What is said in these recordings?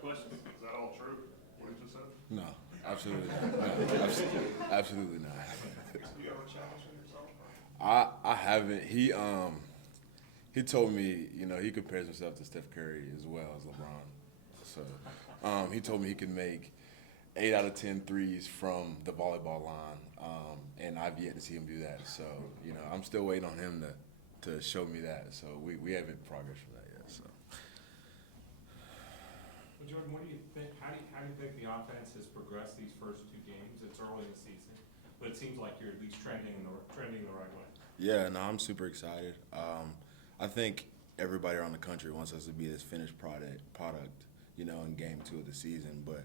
question. Is that all true? What you just said? No, absolutely not. No, absolutely not. You ever challenge yourself? I haven't. He told me, he compares himself to Steph Curry as well as LeBron. So he told me he can make 8 out of 10 threes from the volleyball line, and I've yet to see him do that. So, I'm still waiting on him to show me that. So we haven't progressed from that yet. So. Well, Jordan, what do you think? How do you think the offense has progressed these first 2 games? It's early in the season, but it seems like you're at least trending the right way. Yeah, no, I'm super excited. I think everybody around the country wants us to be this finished product, in game 2 of the season. But,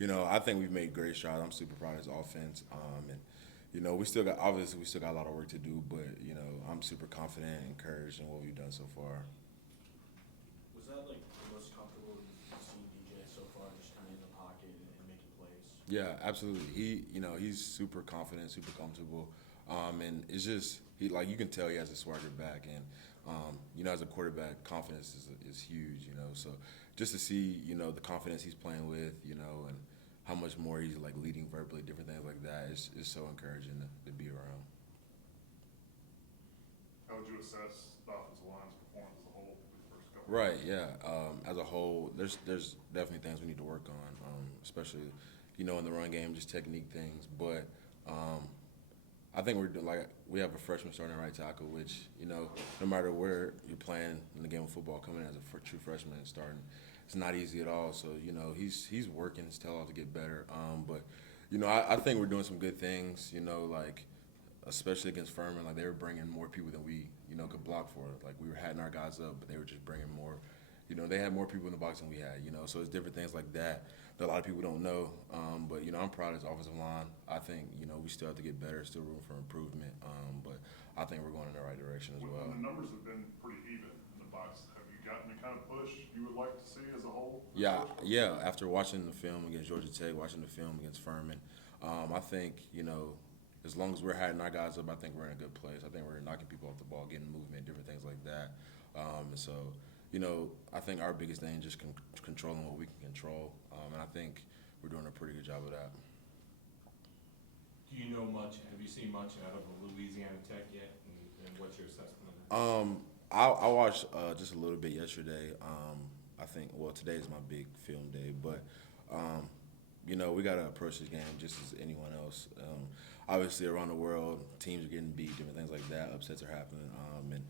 I think we've made great strides. I'm super proud of this offense. And, we still got a lot of work to do, but, I'm super confident and encouraged in what we've done so far. Was that like the most comfortable you've seen DJ so far, just kind of in the pocket and making plays? Yeah, absolutely. He's super confident, super comfortable. And it's just, you can tell he has a swagger back. And, as a quarterback, confidence is huge, So just to see, the confidence he's playing with, and how much more he's, leading verbally, different things like that, is so encouraging to be around. How would you assess the offensive line's performance as a whole for the first couple? Right, yeah. As a whole, there's definitely things we need to work on, especially, in the run game, just technique things. But I think we have a freshman starting right tackle, which, no matter where you're playing in the game of football, coming in as a true freshman and starting, it's not easy at all. So, he's working his tail off to get better. But, I think we're doing some good things, especially against Furman. They were bringing more people than we, could block for. We were hatting our guys up, but they were just bringing more. They had more people in the box than we had, so it's different things like that a lot of people don't know. But, I'm proud of this offensive line. I think, we still have to get better, still room for improvement. But I think we're going in the right direction as well. The numbers have been pretty even in the box. Have you gotten the kind of push you would like to see as a whole? Yeah. After watching the film against Georgia Tech, watching the film against Furman, I think, as long as we're hatting our guys up, I think we're in a good place. I think we're knocking people off the ball, getting movement, different things like that. And so, I think our biggest thing is just controlling what we can control. And I think we're doing a pretty good job of that. Do you know much? Have you seen much out of Louisiana Tech yet? And what's your assessment of that? I watched just a little bit yesterday. I think, today is my big film day. But, we got to approach this game just as anyone else. Obviously, around the world, teams are getting beat, different things like that. Upsets are happening. And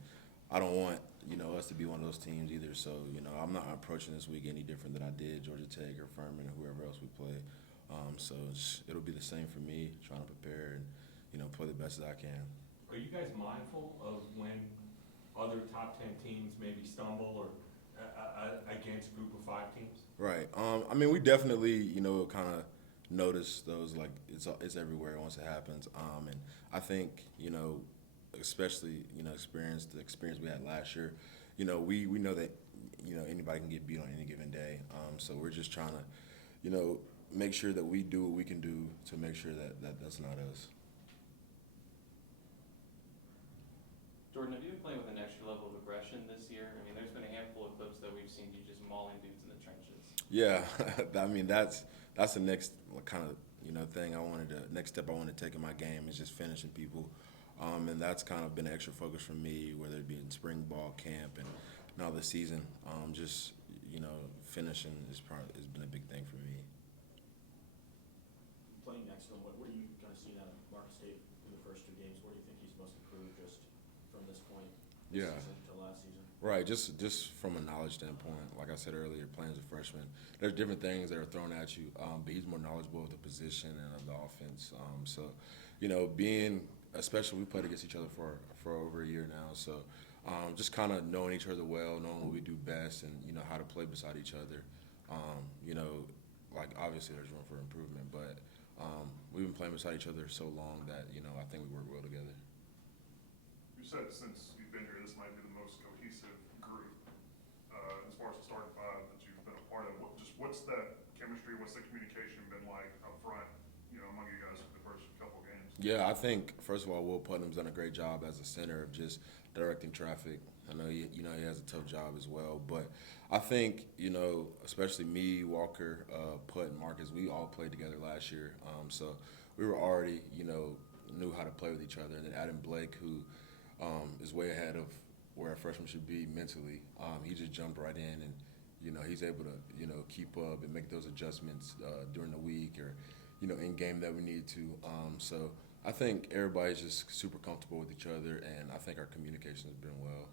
I don't want, us to be one of those teams either. So, I'm not approaching this week any different than I did Georgia Tech or Furman or whoever else we play. So it'll be the same for me, trying to prepare and, play the best that I can. Are you guys mindful of when other top 10 teams maybe stumble or against a group of 5 teams? Right. We definitely, kind of notice those, it's everywhere once it happens. And I think, especially, the experience we had last year, we know that, anybody can get beat on any given day. So we're just trying to, make sure that we do what we can do to make sure that that's not us. Jordan, have you been playing with an extra level of aggression this year? There's been a handful of clips that we've seen you just mauling dudes in the trenches. Yeah, that's the next kind of thing next step I want to take in my game is just finishing people, and that's kind of been an extra focus for me, whether it be in spring ball camp and now this season. Just finishing has been a big thing for me. Playing next to him, what do you kind of see out of Marcus Tate in the first 2 games? Where do you think he's most improved just from this point this season to last season? Right, just from a knowledge standpoint, like I said earlier, playing as a freshman, there's different things that are thrown at you, but he's more knowledgeable of the position and of the offense. So, especially we played against each other for over a year now, so just kind of knowing each other well, knowing what we do best, and how to play beside each other. Obviously there's room for improvement, but we've been playing beside each other so long that I think we work well together. You said since you've been here, this might be the most cohesive group as far as the starting 5 that you've been a part of. What's that chemistry? What's the communication been like up front? Among you guys for the first couple of games. Yeah, I think first of all, Will Putnam's done a great job as a center of just directing traffic. I know he has a tough job as well, but I think especially me, Walker, Putt, and Marcus, we all played together last year, so we were already knew how to play with each other. And then Adam Blake, who is way ahead of where a freshman should be mentally, he just jumped right in and he's able to keep up and make those adjustments during the week or in game that we need to. So I think everybody's just super comfortable with each other, and I think our communication has been well.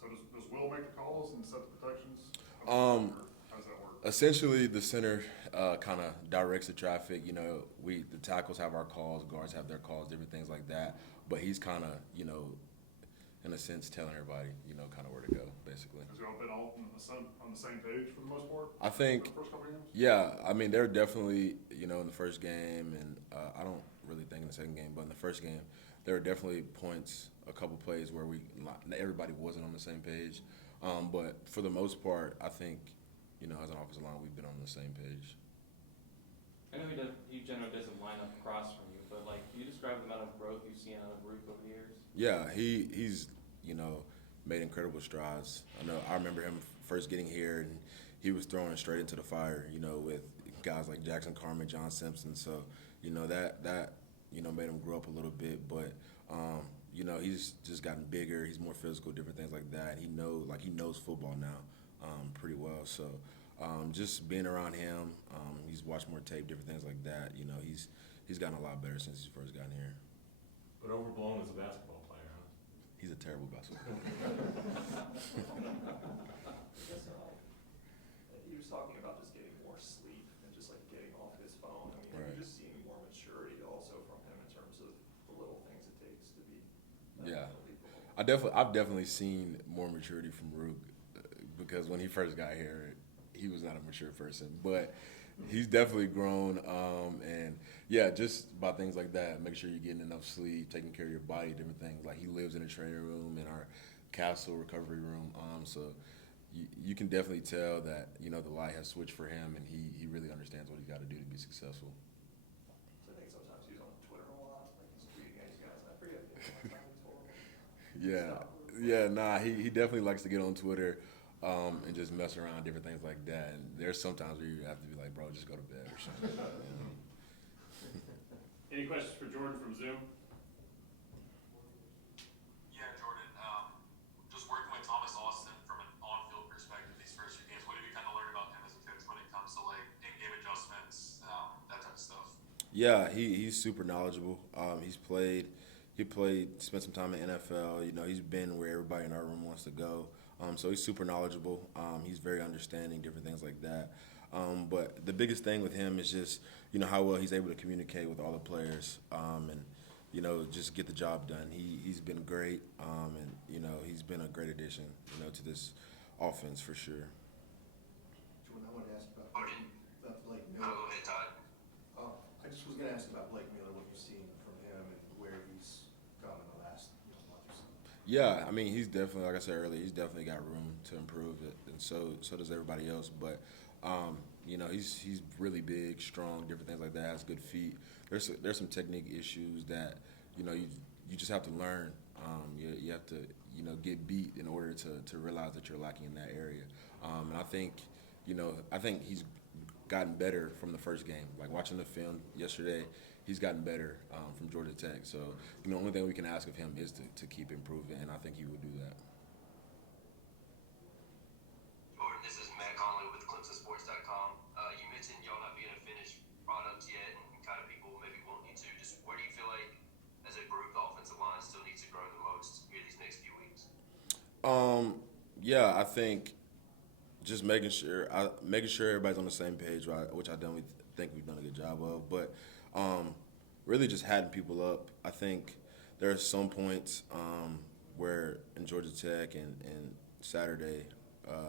So does Will make the calls and set the protections? How does that work? Essentially, the center kind of directs the traffic. The tackles have our calls, guards have their calls, different things like that. But he's kind of, in a sense, telling everybody, kind of where to go, basically. Has y'all been all on the same page for the most part? I think, the first couple of games? yeah. I mean, they're definitely, in the first game, and I don't really think in the second game, but in the first game, there were definitely points, a couple plays where everybody wasn't on the same page. But for the most part, I think, as an offensive line, we've been on the same page. I know he generally doesn't line up across from you, but can you describe the amount of growth you've seen out of Ruke over the years? Yeah, he's made incredible strides. I remember him first getting here, and he was throwing it straight into the fire, with guys like Jackson Carman, John Simpson. So, that made him grow up a little bit. But, he's just gotten bigger. He's more physical, different things like that. He knows football now pretty well. So, just being around him, he's watched more tape, different things like that. He's gotten a lot better since he first got here. But overblown as a basketball player, huh? He's a terrible basketball player. He was talking about just getting more sleep and just getting off his phone. I mean, Right. You're just seeing more maturity also from him in terms of the little things it takes to be Yeah. elite football. I've definitely seen more maturity from Ruke because when he first got here, he was not a mature person, but he's definitely grown. And yeah, just about things like that, making sure you're getting enough sleep, taking care of your body, different things. He lives in a training room in our castle recovery room. So you can definitely tell that the light has switched for him, and he really understands what he's got to do to be successful. So I think sometimes he's on Twitter a lot, he's tweeting at these guys, and I forget the one time he told him. Yeah, nah, he definitely likes to get on Twitter and just mess around, different things like that. And there's sometimes where you have to be like, bro, just go to bed or something. Any questions for Jordan from Zoom? Yeah, Jordan, just working with Thomas Austin from an on-field perspective these first few games, what have you kind of learned about him as a coach when it comes to in-game adjustments, that type of stuff? Yeah, he's super knowledgeable. He spent some time in the NFL. He's been where everybody in our room wants to go. So he's super knowledgeable. He's very understanding, different things like that. But the biggest thing with him is just, how well he's able to communicate with all the players and, just get the job done. He's been great, and, he's been a great addition, to this offense for sure. Jordan, I wanted to ask about Blake Go Miller. ahead, Todd. I just was going to ask about Blake Miller, what you've seen from him and where he's gone in the last month or so. Yeah, I mean, he's definitely, like I said earlier, he's definitely got room to improve it, and so does everybody else. But, he's really big, strong, different things like that, has good feet. There's some technique issues that, you just have to learn. You have to, get beat in order to realize that you're lacking in that area. And I think he's gotten better from the first game. Watching the film yesterday, he's gotten better from Georgia Tech. So, the only thing we can ask of him is to keep improving, and I think he will do that. Jordan, this is Matt Conley with ClemsonSports.com. You mentioned y'all not being a finished product yet and kind of people maybe won't need to. Just where do you feel like, as a group, the offensive line still needs to grow the most here these next few weeks? Yeah, I think just making sure everybody's on the same page, which I don't think we've done a good job of. But really just hatting people up. I think there are some points where in Georgia Tech and Saturday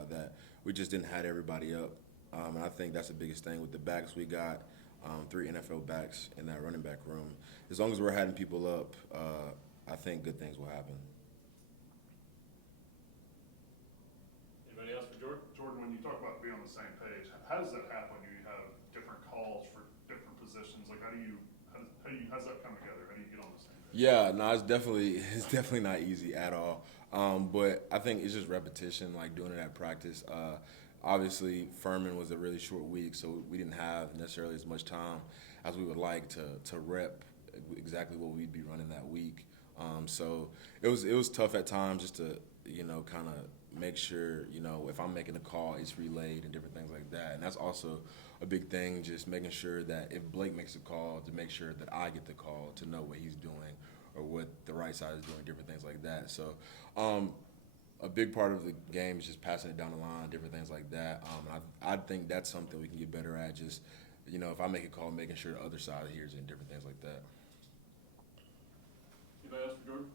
that we just didn't hat everybody up. And I think that's the biggest thing with the backs we got. 3 NFL backs in that running back room. As long as we're hatting people up, I think good things will happen. Anybody else for Jordan? Jordan, when you talk about being on the same page, how does that happen when you have different calls for different positions? How does that come together? How do you get Yeah, no, it's definitely not easy at all. But I think it's just repetition, like doing it at practice. Obviously, Furman was a really short week, so we didn't have necessarily as much time as we would like to rep exactly what we'd be running that week. So it was tough at times just to kind of make sure if I'm making a call, it's relayed and different things like that. And that's also a big thing, just making sure that if Blake makes a call, to make sure that I get the call to know what he's doing or what the right side is doing, different things like that. So a big part of the game is just passing it down the line, different things like that. I think that's something we can get better at. Just if I make a call, making sure the other side hears it and different things like that. Anybody else for Jordan?